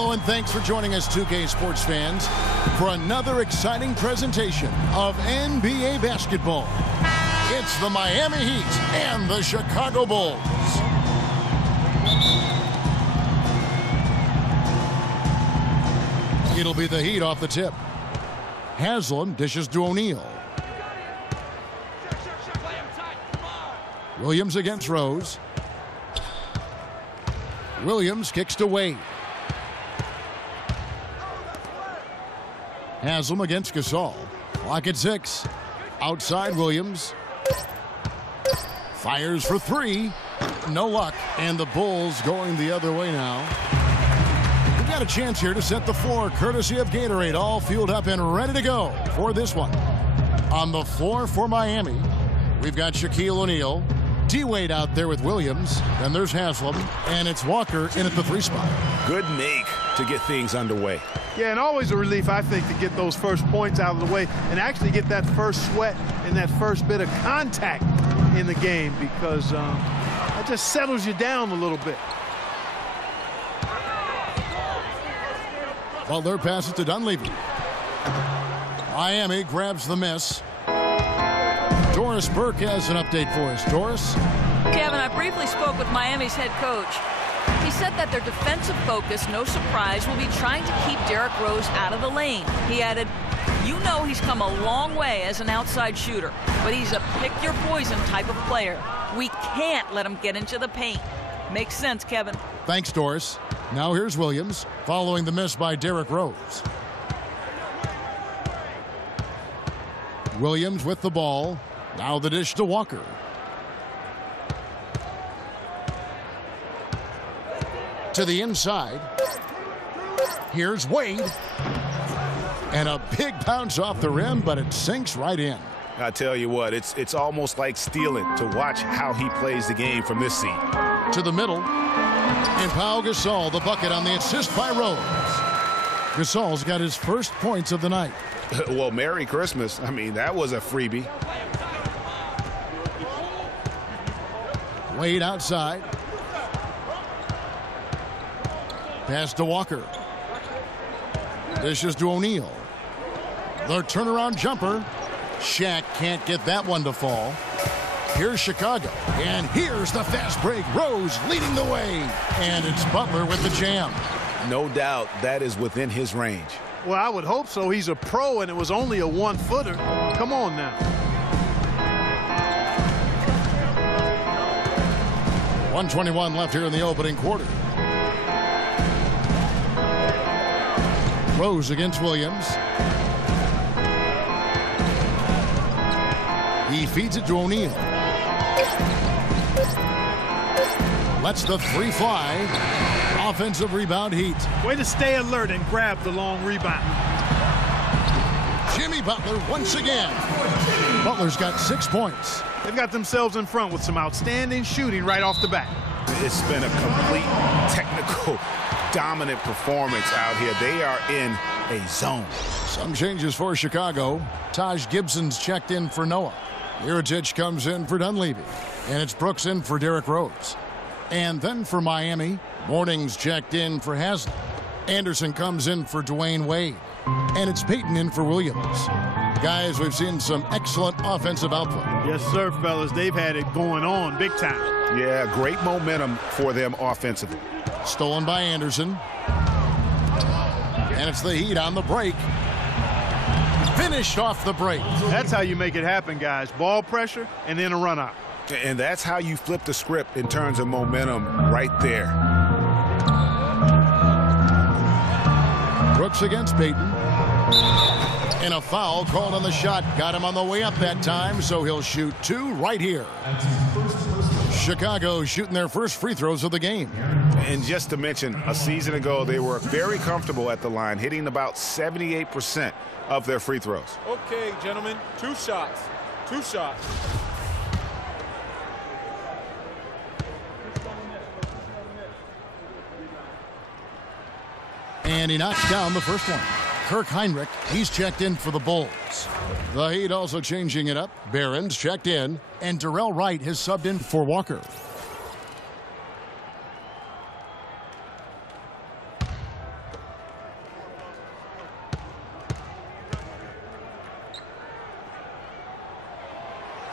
Hello and thanks for joining us, 2K Sports fans, for another exciting presentation of NBA basketball. It's the Miami Heat and the Chicago Bulls. It'll be the Heat off the tip. Haslam dishes to O'Neal. Williams against Rose. Williams kicks to Wade. Haslam against Gasol. Clock at 6. Outside Williams. Fires for 3. No luck. And the Bulls going the other way now. We've got a chance here to set the floor, courtesy of Gatorade, all fueled up and ready to go for this one. On the floor for Miami, we've got Shaquille O'Neal. D-Wade out there with Williams. Then there's Haslam. And it's Walker in at the 3 spot. Good make to get things underway. Yeah, and always a relief, I think, to get those first points out of the way and actually get that first sweat and that first bit of contact in the game, because that just settles you down a little bit. Butler passes to Dunleavy. Miami grabs the miss. Doris Burke has an update for us. Doris? Kevin, I briefly spoke with Miami's head coach. He said that their defensive focus, no surprise, will be trying to keep Derrick Rose out of the lane. He added, "You know he's come a long way as an outside shooter, but he's a pick-your-poison type of player. We can't let him get into the paint." Makes sense, Kevin. Thanks, Doris. Now here's Williams, following the miss by Derrick Rose. Williams with the ball. Now the dish to Walker. To the inside. Here's Wade. And a big bounce off the rim, but it sinks right in. I tell you what, it's almost like stealing to watch how he plays the game from this seat. To the middle. And Pau Gasol, the bucket on the assist by Rose. Gasol's got his first points of the night. Well, Merry Christmas. I mean, that was a freebie. Wade outside. Pass to Walker. Dishes to O'Neal. The turnaround jumper. Shaq can't get that one to fall. Here's Chicago. And here's the fast break. Rose leading the way. And it's Butler with the jam. No doubt that is within his range. Well, I would hope so. He's a pro, and it was only a 1-footer. Come on now. 1:21 left here in the opening quarter. Rose against Williams. He feeds it to O'Neal. Lets the 3 fly. Offensive rebound, Heat. Way to stay alert and grab the long rebound. Jimmy Butler once again. Butler's got 6 points. They've got themselves in front with some outstanding shooting right off the bat. It's been a complete technical dominant performance out here. They are in a zone. Some changes for Chicago. Taj Gibson's checked in for Noah. Mirotic comes in for Dunleavy. And it's Brooks in for Derrick Rose. And then for Miami, Morning's checked in for Haslam. Anderson comes in for Dwayne Wade. And it's Payton in for Williams. Guys, we've seen some excellent offensive output. Yes, sir, fellas. They've had it going on big time. Yeah, great momentum for them offensively. Stolen by Anderson. And it's the Heat on the break. Finished off the break. That's how you make it happen, guys. Ball pressure and then a run out. And that's how you flip the script in terms of momentum right there. Brooks against Payton. And a foul called on the shot. Got him on the way up that time, so he'll shoot 2 right here. Chicago shooting their first free throws of the game. And just to mention, a season ago, they were very comfortable at the line, hitting about 78% of their free throws. Okay, gentlemen, 2 shots. 2 shots. And he knocks down the first one. Kirk Heinrich, he's checked in for the Bulls. The Heat also changing it up. Barron's checked in, and Darrell Wright has subbed in for Walker.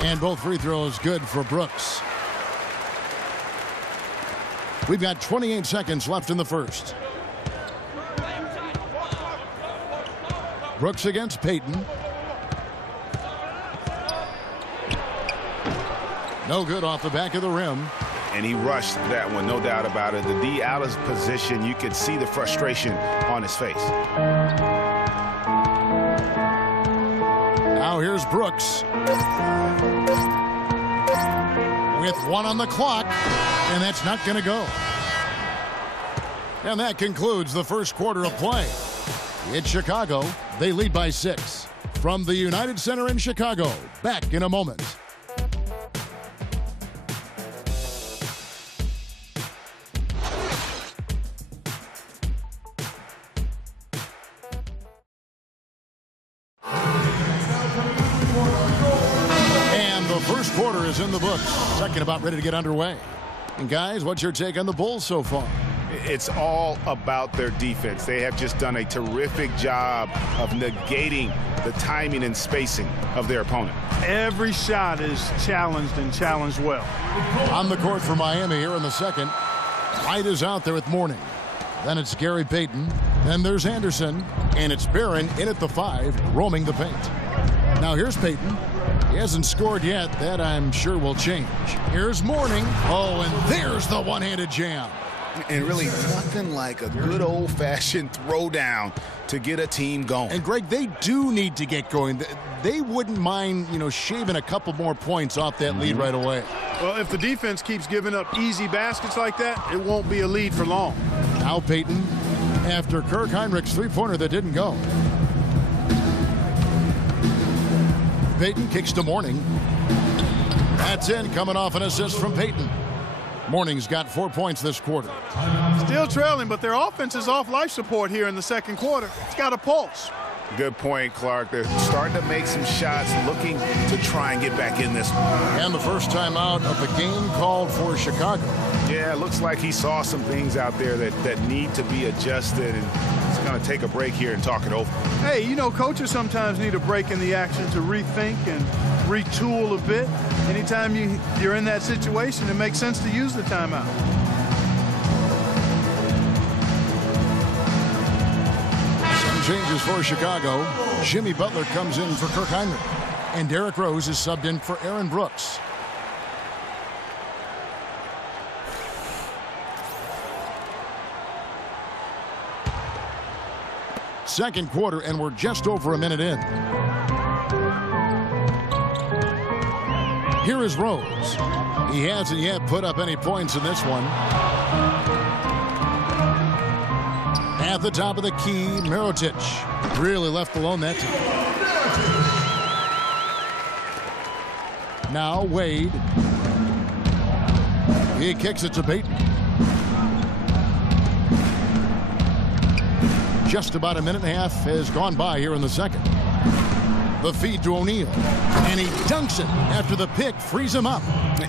And both free throws good for Brooks. We've got 28 seconds left in the first. Brooks against Payton. No good off the back of the rim. And he rushed that one, no doubt about it. The D out of position, you could see the frustration on his face. Now here's Brooks. With 1 on the clock, and that's not going to go. And that concludes the first quarter of play. It's Chicago. They lead by 6. From the United Center in Chicago, back in a moment. First quarter is in the books. Second about ready to get underway. And guys, what's your take on the Bulls so far? It's all about their defense. They have just done a terrific job of negating the timing and spacing of their opponent. Every shot is challenged and challenged well. On the court for Miami here in the second. White is out there with Mourning. Then it's Gary Payton. Then there's Anderson. And it's Barron in at the 5, roaming the paint. Now here's Payton. He hasn't scored yet. That, I'm sure, will change. Here's Mourning. Oh, and there's the one-handed jam. And really nothing like a good old-fashioned throwdown to get a team going. And, Greg, they do need to get going. They wouldn't mind, shaving a couple more points off that lead right away. Well, if the defense keeps giving up easy baskets like that, it won't be a lead for long. Now Payton, after Kirk Heinrich's three-pointer that didn't go. Payton kicks to Mourning. That's in, coming off an assist from Payton. Mourning's got 4 points this quarter. Still trailing, but their offense is off life support here in the second quarter. It's got a pulse. Good point, Clark. They're starting to make some shots, looking to try and get back in this one. And the first time out of the game called for Chicago. Yeah, it looks like he saw some things out there that need to be adjusted, and he's going to take a break here and talk it over. Hey, coaches sometimes need a break in the action to rethink and retool a bit. Anytime you're in that situation, it makes sense to use the timeout. Changes for Chicago. Jimmy Butler comes in for Kirk Heinrich. And Derrick Rose is subbed in for Aaron Brooks. Second quarter, and we're just over a minute in. Here is Rose. He hasn't yet put up any points in this one. At the top of the key, Mirotic really left alone that time. Now Wade. He kicks it to Payton. Just about a minute and a half has gone by here in the second. The feed to O'Neal. And he dunks it after the pick frees him up.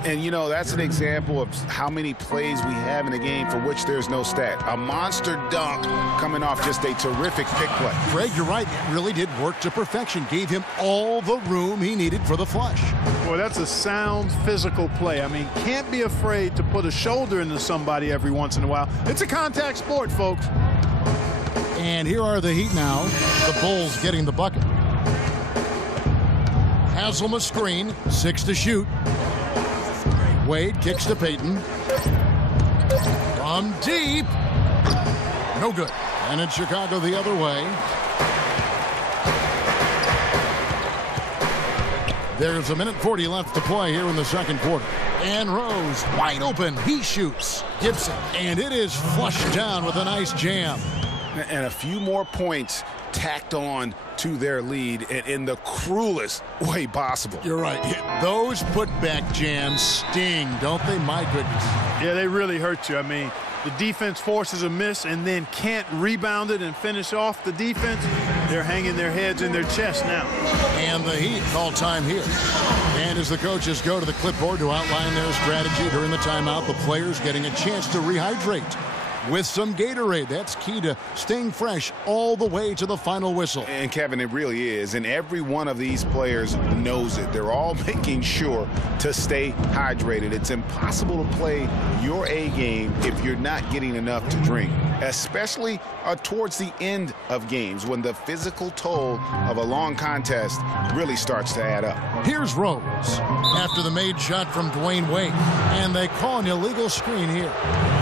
And, that's an example of how many plays we have in a game for which there's no stat. A monster dunk coming off just a terrific pick play. Greg, you're right. It really did work to perfection. Gave him all the room he needed for the flush. Boy, that's a sound physical play. Can't be afraid to put a shoulder into somebody every once in a while. It's a contact sport, folks. And here are the Heat now. The Bulls getting the bucket. Haslam screen, 6 to shoot. Wade kicks to Payton. From deep. No good. And it's Chicago the other way. There's a minute 40 left to play here in the second quarter. And Rose wide open. He shoots. Gibson. And it is flushed down with a nice jam. And a few more points tacked on to their lead in the cruelest way possible. You're right. Those putback jams sting, don't they? My goodness. Yeah, they really hurt you. The defense forces a miss and then can't rebound it and finish off the defense. They're hanging their heads in their chest now. And the Heat call time here. And as the coaches go to the clipboard to outline their strategy during the timeout, the players getting a chance to rehydrate. with some Gatorade. That's key to staying fresh all the way to the final whistle. And, Kevin, it really is. And every one of these players knows it. They're all making sure to stay hydrated. It's impossible to play your A game if you're not getting enough to drink, especially towards the end of games when the physical toll of a long contest really starts to add up. Here's Rose after the made shot from Dwayne Wade, and they call an illegal screen here.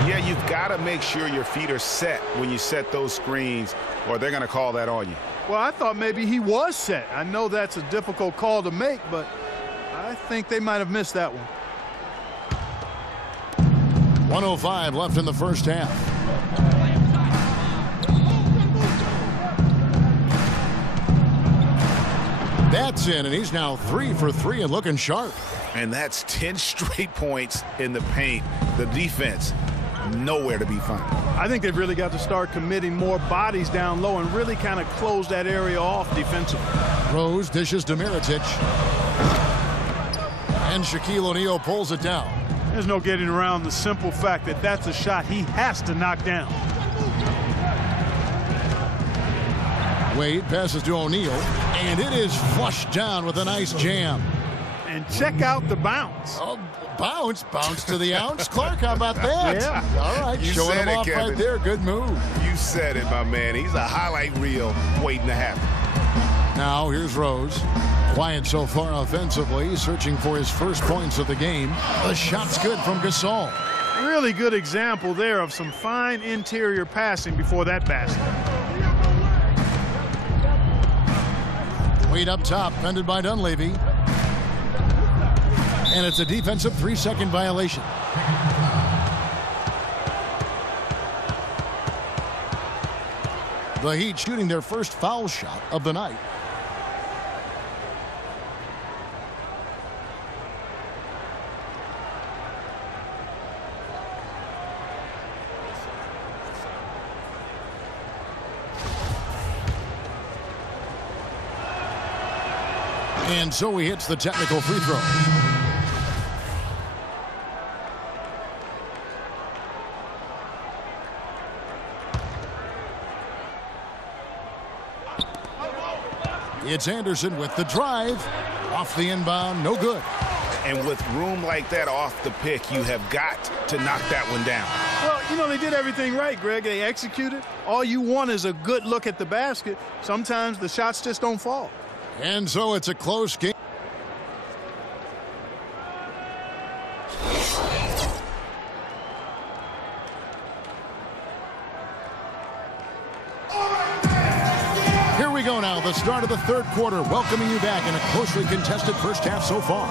Yeah, you've got to make sure your feet are set when you set those screens, or they're going to call that on you. Well, I thought maybe he was set. I know that's a difficult call to make, but I think they might have missed that one. 1:05 left in the first half. That's in, and he's now 3 for 3 and looking sharp. And that's 10 straight points in the paint. The defense, nowhere to be found. I think they've really got to start committing more bodies down low and really kind of close that area off defensively. Rose dishes to Mirotic. And Shaquille O'Neal pulls it down. There's no getting around the simple fact that that's a shot he has to knock down. Wade passes to O'Neal, and it is flushed down with a nice jam. And check out the bounce. Oh, bounce to the ounce. Clark, how about that? Yeah. All right, You showing said him it, off Kevin. right there. Good move. You said it, my man. He's a highlight reel waiting to happen. Now here's Rose. Quiet so far offensively, searching for his first points of the game. The shot's good from Gasol. Really good example there of some fine interior passing before that basket. Wade up top, fended by Dunleavy. And it's a defensive 3-second violation. The Heat shooting their first foul shot of the night. And so he hits the technical free throw. It's Anderson with the drive. Off the inbound, no good. And with room like that off the pick, you have got to knock that one down. Well, you know, they did everything right, Greg. They executed. All you want is a good look at the basket. Sometimes the shots just don't fall. And so it's a close game. Here we go now, the start of the third quarter, welcoming you back in a closely contested first half so far.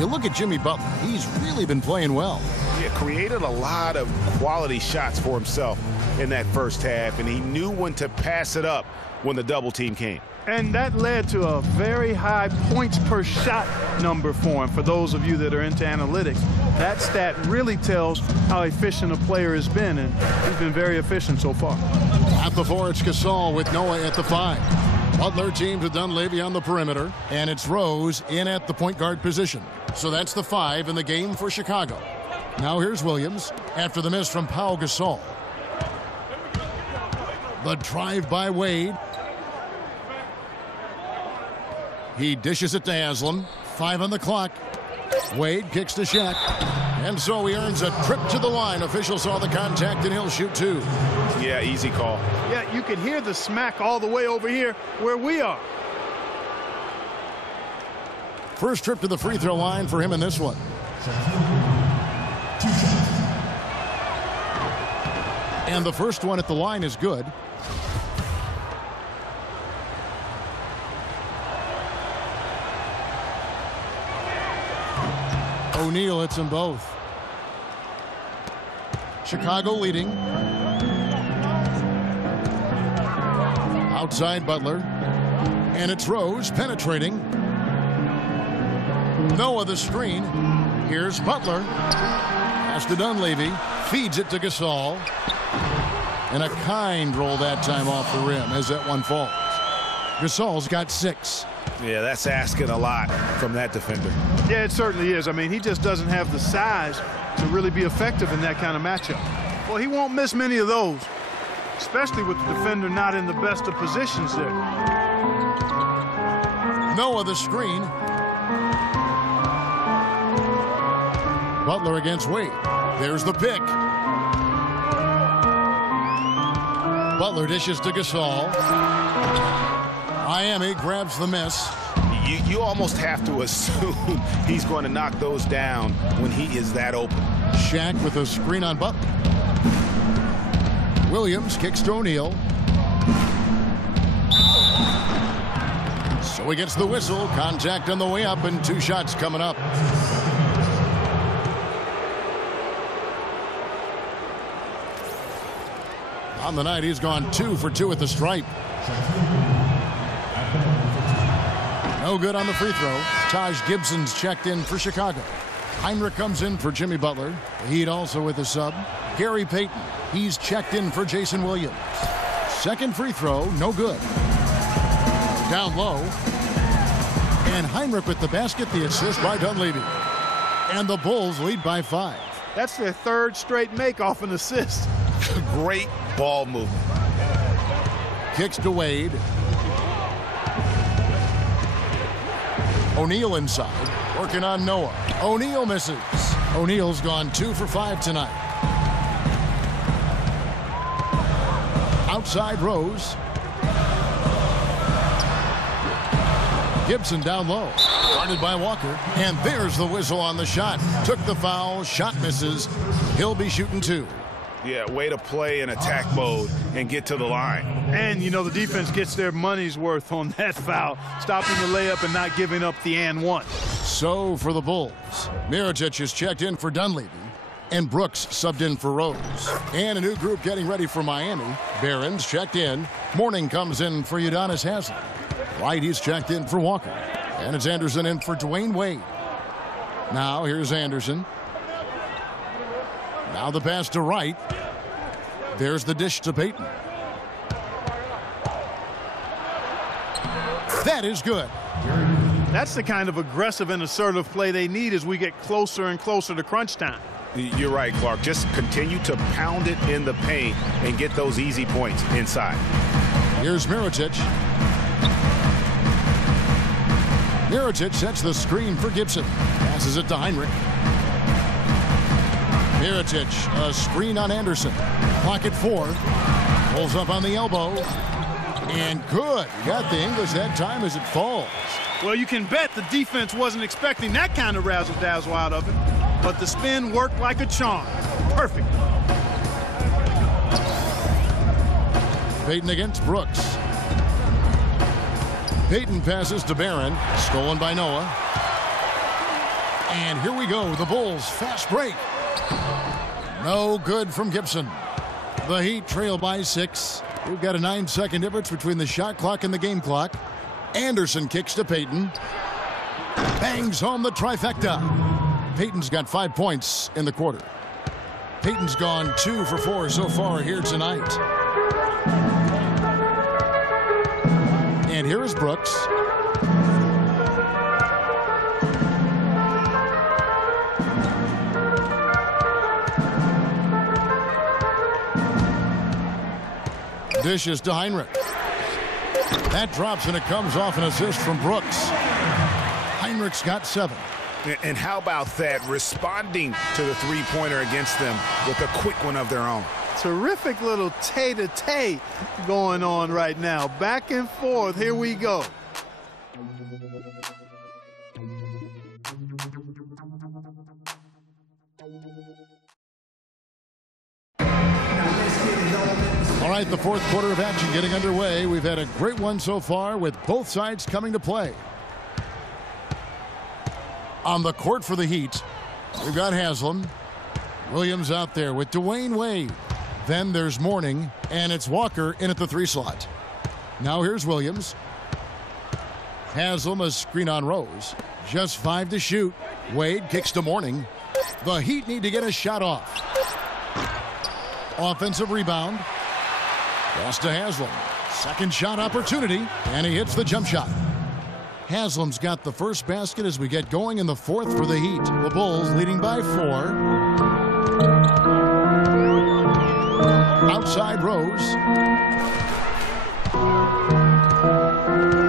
You look at Jimmy Butler, he's really been playing well. Yeah, created a lot of quality shots for himself in that first half, and he knew when to pass it up when the double team came. And that led to a very high points per shot number for him. For those of you that are into analytics, that stat really tells how efficient a player has been, and he's been very efficient so far. At the 4, it's Gasol with Noah at the 5. Butler teams with Dunleavy on the perimeter, and it's Rose in at the point guard position. So that's the 5 in the game for Chicago. Now here's Williams after the miss from Pau Gasol. The drive by Wade. He dishes it to Haslam. 5 on the clock. Wade kicks to Shaq. And so he earns a trip to the line. Official saw the contact, and he'll shoot 2. Yeah, easy call. Yeah, you can hear the smack all the way over here where we are. First trip to the free throw line for him in this one. And the first one at the line is good. O'Neal hits them both. Chicago leading. Outside Butler. And it's Rose penetrating. Noah the screen. Here's Butler. Pass to Dunleavy. Feeds it to Gasol. And a kind roll that time off the rim as that one falls. Gasol's got 6. Yeah, that's asking a lot from that defender. Yeah, it certainly is. I mean, he just doesn't have the size to really be effective in that kind of matchup. Well, he won't miss many of those, especially with the defender not in the best of positions there. Noah the screen. Butler against Wade. There's the pick. Butler dishes to Gasol. Miami grabs the miss. You almost have to assume he's going to knock those down when he is that open. Shaq with a screen on Butler. Williams kicks to O'Neal. So he gets the whistle. Contact on the way up and 2 shots coming up. On the night, he's gone 2 for 2 at the stripe. No good on the free throw. Taj Gibson's checked in for Chicago. Heinrich comes in for Jimmy Butler. The Heat also with a sub. Gary Payton. He's checked in for Jason Williams. Second free throw, no good. Down low. And Heinrich with the basket, the assist by Dunleavy. And the Bulls lead by 5. That's their 3rd straight make off an assist. Great ball movement. Kicks to Wade. O'Neal inside, working on Noah. O'Neal misses. O'Neal's gone 2 for 5 tonight. Outside Rose. Gibson down low. Guarded by Walker. And there's the whistle on the shot. Took the foul. Shot misses. He'll be shooting 2. Yeah, way to play in attack mode and get to the line. And, you know, the defense gets their money's worth on that foul, stopping the layup and not giving up the and 1. So for the Bulls, Mirotic is checked in for Dunleavy, and Brooks subbed in for Rose. And a new group getting ready for Miami. Barron's checked in. Morning comes in for Udonis Haslem. White, he's checked in for Walker. And it's Anderson in for Dwayne Wade. Now here's Anderson. Now the pass to Wright. There's the dish to Payton. That is good. That's the kind of aggressive and assertive play they need as we get closer and closer to crunch time. You're right, Clark. Just continue to pound it in the paint and get those easy points inside. Here's Mirotic. Mirotic sets the screen for Gibson. Passes it to Heinrich. Mirotic, a screen on Anderson. Clock at 4. Pulls up on the elbow. And good. He got the English that time as it falls. Well, you can bet the defense wasn't expecting that kind of razzle-dazzle out of it. But the spin worked like a charm. Perfect. Payton against Brooks. Payton passes to Barron. Stolen by Noah. And here we go. The Bulls fast break. No good from Gibson. The Heat trail by 6. We've got a 9-second difference between the shot clock and the game clock. Anderson kicks to Payton. Bangs home the trifecta. Payton's got 5 points in the quarter. Payton's gone 2 for 4 so far here tonight. And here is Brooks. Dishes to Heinrich. That drops and it comes off an assist from Brooks. Heinrich's got 7. And how about that, responding to the three-pointer against them with a quick one of their own. Terrific little tay-to-tay going on right now. Back and forth. Here we go. All right, the fourth quarter of action getting underway. We've had a great one so far with both sides coming to play. On the court for the Heat, we've got Haslem. Williams out there with Dwayne Wade. Then there's Mourning, and it's Walker in at the 3 slot. Now here's Williams. Haslem, a screen on Rose. Just 5 to shoot. Wade kicks to Mourning. The Heat need to get a shot off. Offensive rebound. Pass to Haslem. Second shot opportunity, and he hits the jump shot. Haslem's got the first basket as we get going in the fourth for the Heat. The Bulls leading by 4. Outside Rose.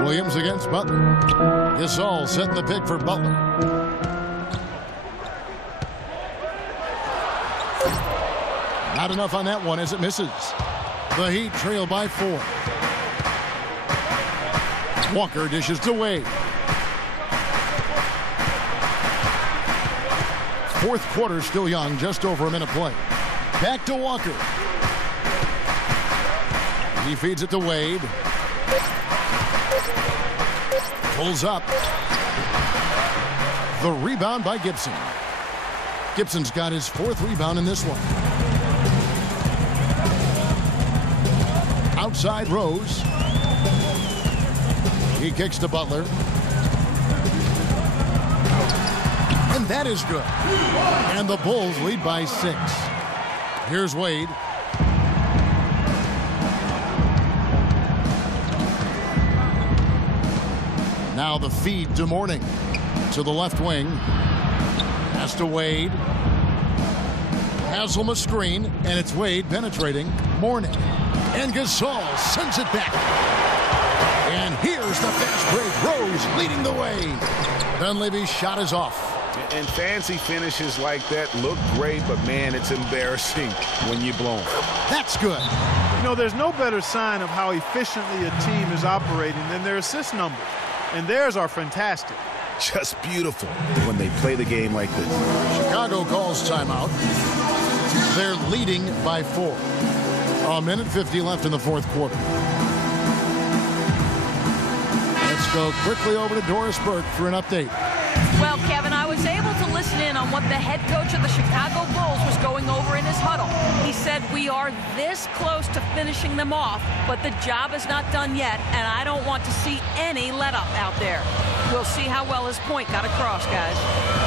Williams against Butler. Gasol setting the pick for Butler. Not enough on that one as it misses. The Heat trail by 4. Walker dishes to Wade. Fourth quarter still young, just over a minute play. Back to Walker. He feeds it to Wade. Pulls up. The rebound by Gibson. Gibson's got his 4th rebound in this one. Outside Rose. He kicks to Butler. And that is good. And the Bulls lead by 6. Here's Wade. Now the feed to Mourning. To the left wing. Pass to Wade. Haslam screen, and it's Wade penetrating. Mourning. And Gasol sends it back. And here's the fast break. Rose leading the way. Dunleavy's shot is off. And fancy finishes like that look great, but man, it's embarrassing when you blow them. That's good. You know, there's no better sign of how efficiently a team is operating than their assist numbers. And theirs are fantastic. Just beautiful when they play the game like this. Chicago calls timeout. They're leading by 4. A minute 50 left in the fourth quarter. Let's go quickly over to Doris Burke for an update. Well, Kevin, I was able to listen in on what the head coach of the Chicago Bulls was going over in his huddle. He said, we are this close to finishing them off, but the job is not done yet, and I don't want to see any let-up out there. We'll see how well his point got across, guys.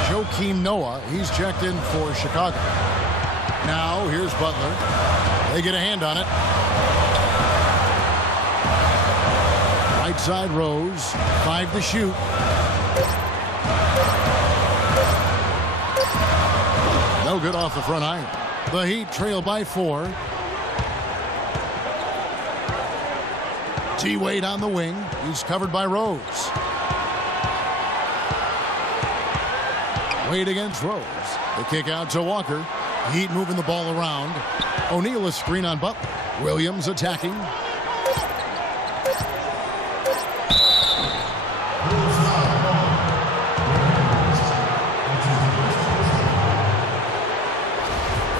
Joakim Noah, he's checked in for Chicago. Now, here's Butler. They get a hand on it. Right side Rose, 5 to shoot. No good off the front iron. The Heat trail by 4. T-Wade on the wing. He's covered by Rose. Wade against Rose. The kick out to Walker. Heat moving the ball around. O'Neal a screen on Butler. Williams attacking.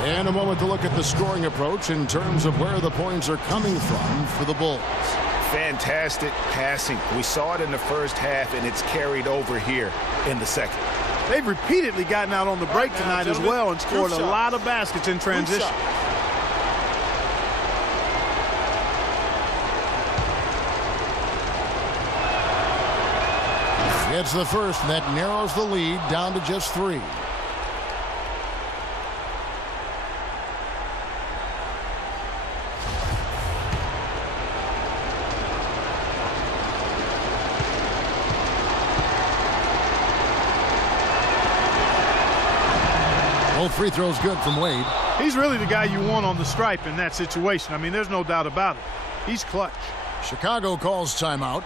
And a moment to look at the scoring approach in terms of where the points are coming from for the Bulls. Fantastic passing. We saw it in the first half, and it's carried over here in the second. They've repeatedly gotten out on the break tonight as well and scored a lot of baskets in transition. It's the first, and that narrows the lead down to just 3. Both free throws good from Wade. He's really the guy you want on the stripe in that situation. I mean, there's no doubt about it. He's clutch. Chicago calls timeout.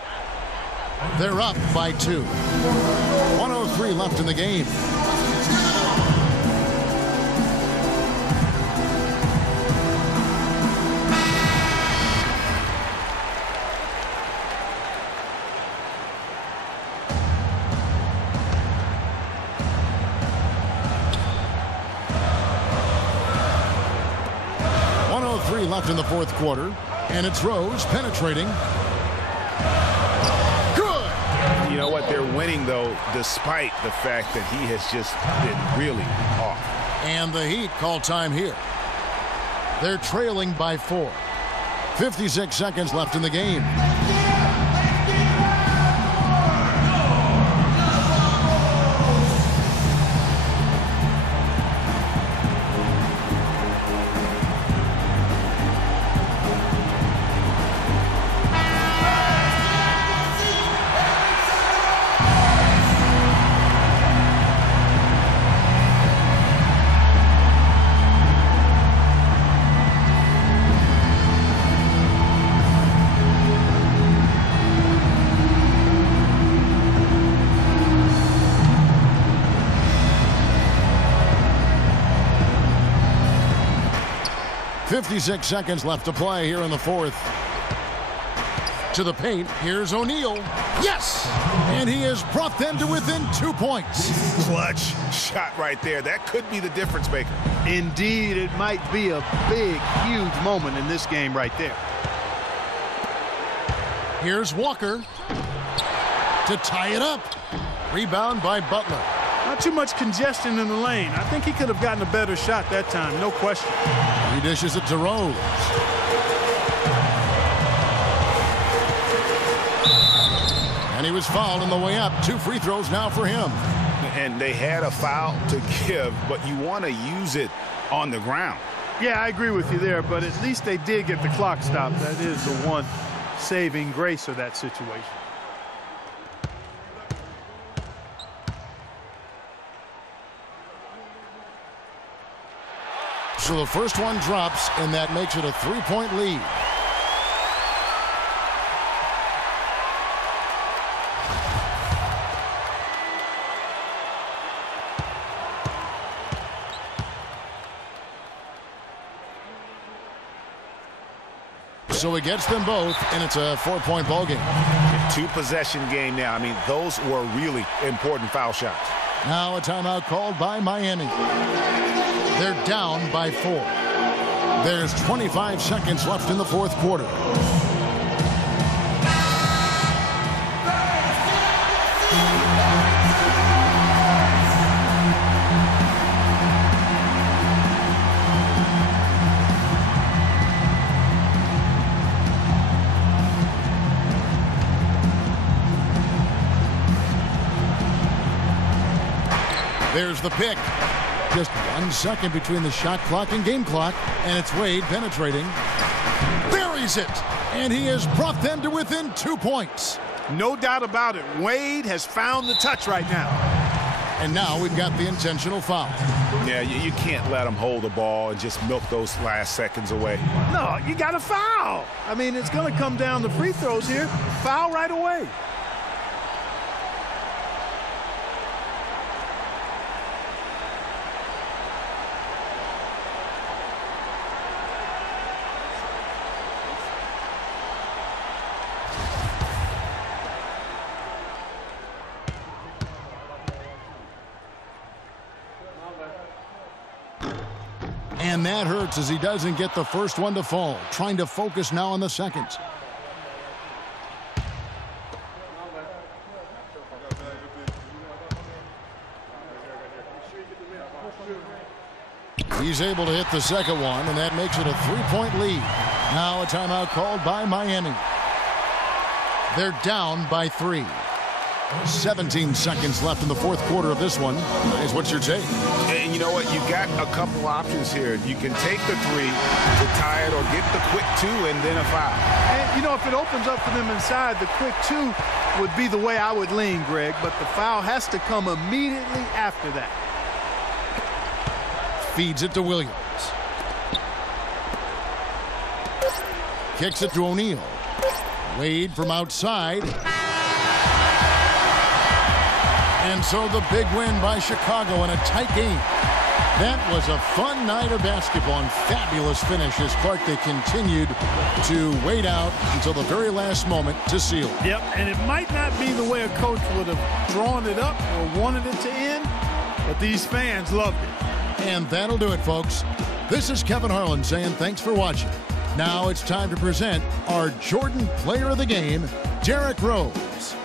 They're up by 2. 1:03 left in the game. Left in the fourth quarter, and it's Rose penetrating. Good. You know what? They're winning, though, despite the fact that he has just been really off. And the Heat call time here. They're trailing by 4. 56 seconds left in the game. 56 seconds left to play here in the fourth. To the paint. Here's O'Neal. Yes! And he has brought them to within 2 points. Clutch shot right there. That could be the difference maker. Indeed, it might be a big, huge moment in this game right there. Here's Walker to tie it up. Rebound by Butler. Not too much congestion in the lane. I think he could have gotten a better shot that time, no question. He dishes it to Rose. And he was fouled on the way up. 2 free throws now for him. And they had a foul to give, but you want to use it on the ground. Yeah, I agree with you there, but at least they did get the clock stopped. That is the one saving grace of that situation. So the first one drops, and that makes it a 3-point lead. So he gets them both, and it's a 4-point ball game. 2-possession game now. I mean, those were really important foul shots. Now a timeout called by Miami. They're down by 4. There's 25 seconds left in the fourth quarter. There's the pick. Just 1 second between the shot clock and game clock, and it's Wade penetrating. Buries it, and he has brought them to within 2 points. No doubt about it. Wade has found the touch right now. And now we've got the intentional foul. Yeah, you can't let him hold the ball and just milk those last seconds away. No, you got to foul. I mean, it's going to come down to free throws here. Foul right away. And that hurts as he doesn't get the first one to fall. Trying to focus now on the second. He's able to hit the second one, and that makes it a 3-point lead. Now a timeout called by Miami. They're down by 3. 17 seconds left in the fourth quarter of this one. Guys, what's your take? And you know what? You got a couple options here. You can take the 3 to tie it or get the quick 2 and then a foul. And, you know, if it opens up for them inside, the quick 2 would be the way I would lean, Greg. But the foul has to come immediately after that. Feeds it to Williams. Kicks it to O'Neal. Wade from outside. And so the big win by Chicago in a tight game. That was a fun night of basketball and fabulous finish as Clark, they continued to wait out until the very last moment to seal. Yep, and it might not be the way a coach would have drawn it up or wanted it to end, but these fans loved it. And that'll do it, folks. This is Kevin Harlan saying thanks for watching. Now it's time to present our Jordan Player of the Game, Derrick Rose.